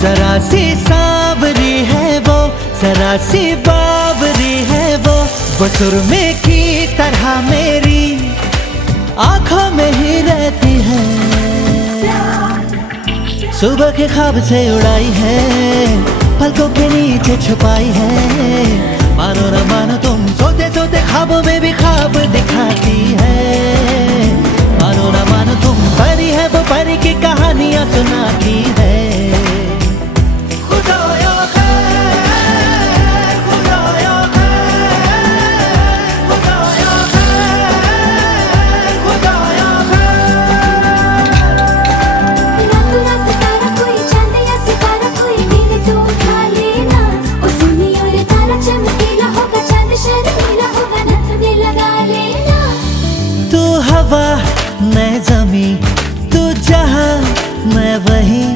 जरा सी सांवरी है वो, जरा सी बावरी है वो सुरमे की तरह मेरी आंखों में ही रहती है। सुबह के ख्वाब से उड़ाई है, पलकों के नीचे छुपाई है। मानो न मानो तुम सोते सोते ख्वाबों में भी ख्वाब दिखाती है। मानो न मानो तुम परी है वो परी की कहानियां सुनाती है।